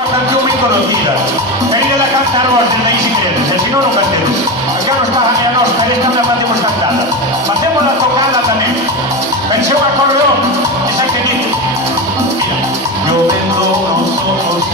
Bastante muy conocida. Venidela a cantar vos desde aí si queredes, e se non non cantemos. Acá nos pagan e a nos, pero esta me facemos cantada. Facemos la tocada tamén. Pensé un acordeón, esa que dice. Mira, yo vendo los ojos,